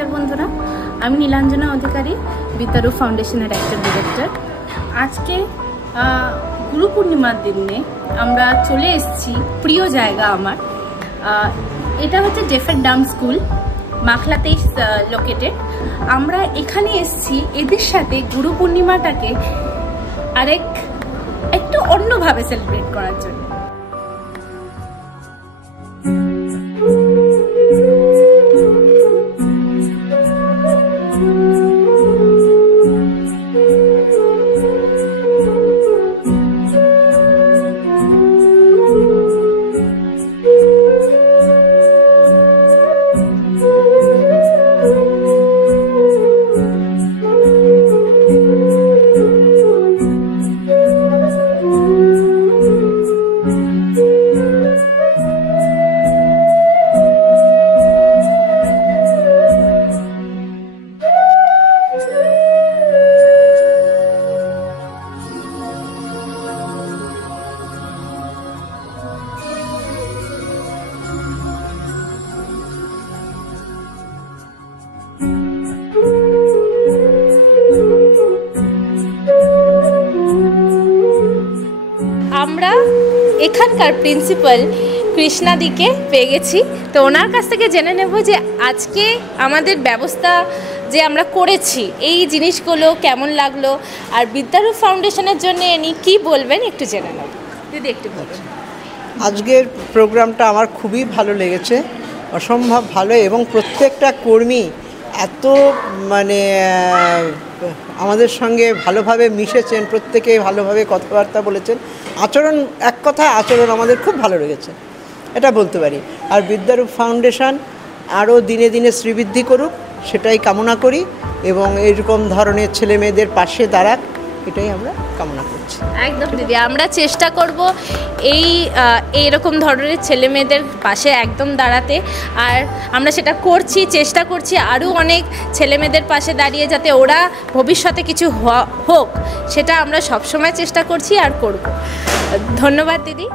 নমস্কার বন্ধুরা, আমি নীলাঞ্জনা অধিকারী, বিদ্যারূপ ফাউন্ডেশনের একজন ডিরেক্টর। আজকে গুরু পূর্ণিমার দিনে আমরা চলে এসেছি প্রিয় জায়গা আমার। এটা হচ্ছে ডেফের ডান্স স্কুল, মাখলাতেই লোকেটেড। আমরা এখানে এসেছি এদের সাথে গুরু পূর্ণিমাটাকে একটু অন্যভাবে সেলিব্রেট করার জন্য। আমরা এখানকার প্রিন্সিপাল কৃষ্ণাদিকে পেয়ে গেছি, তো ওনার কাছ থেকে জেনে নেব যে আজকে আমাদের ব্যবস্থা যে আমরা করেছি এই জিনিসগুলো কেমন লাগলো, আর বিদ্যারূপ ফাউন্ডেশনের জন্য ইনি কী বলবেন একটু জেনে নেব। দিদি একটু বলুন। আজকের প্রোগ্রামটা আমার খুবই ভালো লেগেছে, অসম্ভব ভালো, এবং প্রত্যেকটা কর্মী এত আমাদের সঙ্গে ভালোভাবে মিশেছেন, প্রত্যেকে ভালোভাবে কথাবার্তা বলেছেন। আচরণ, এক কথায় আচরণ আমাদের খুব ভালো লেগেছে, এটা বলতে পারি। আর বিদ্যারূপ ফাউন্ডেশন আরও দিনে দিনে শ্রীবৃদ্ধি করুক সেটাই কামনা করি, এবং এইরকম ধরনের ছেলে মেয়েদের পাশে দাঁড়াক এটাই আমরা কামনা করছি। একদম দিদি, আমরা চেষ্টা করব এইরকম ধরনের ছেলে মেয়েদের পাশে একদম দাঁড়াতে, আর আমরা সেটা করছি, চেষ্টা করছি আরও অনেক ছেলে মেয়েদের পাশে দাঁড়িয়ে যাতে ওরা ভবিষ্যতে কিছু হোক, সেটা আমরা সবসময় চেষ্টা করছি আর করব। ধন্যবাদ দিদি।